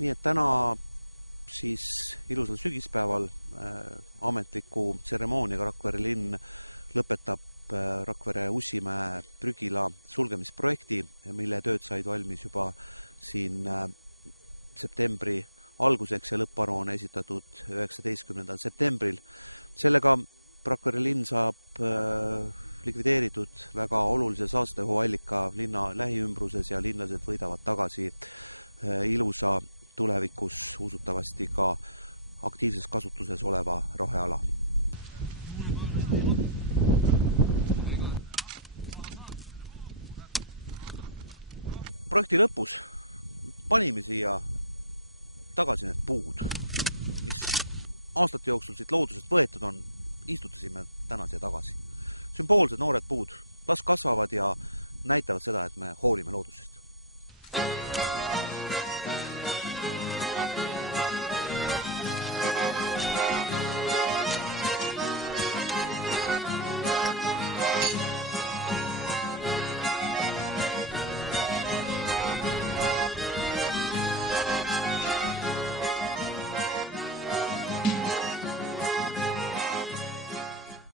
nii et täna siis ilusal sügispäeval ametliku tseremooniaga Rakvere linn lõpetab Rakvere Ussimäe prügila sulgemisprojekti, mille tööd said valmis juba siin septembri alguseks ja lõpparuanne esitatud 19. septembril. Sellega Rakvere linn saab likvideeritud väga olulise saasteohuallika linna lähiümbruses ja linlased võidavad tagasi ilusa tulevikus usutavasti ka aktiivses kasutuses oleva roheala. Projekti lõpus panime siia tagasi need puud, mis aastate jooksul siit loodusest võetud on, istutasime täna siia tagasi. Sümboolsed noored puud, las kasvavad ja näitavad seda, et me hoolime loodusest.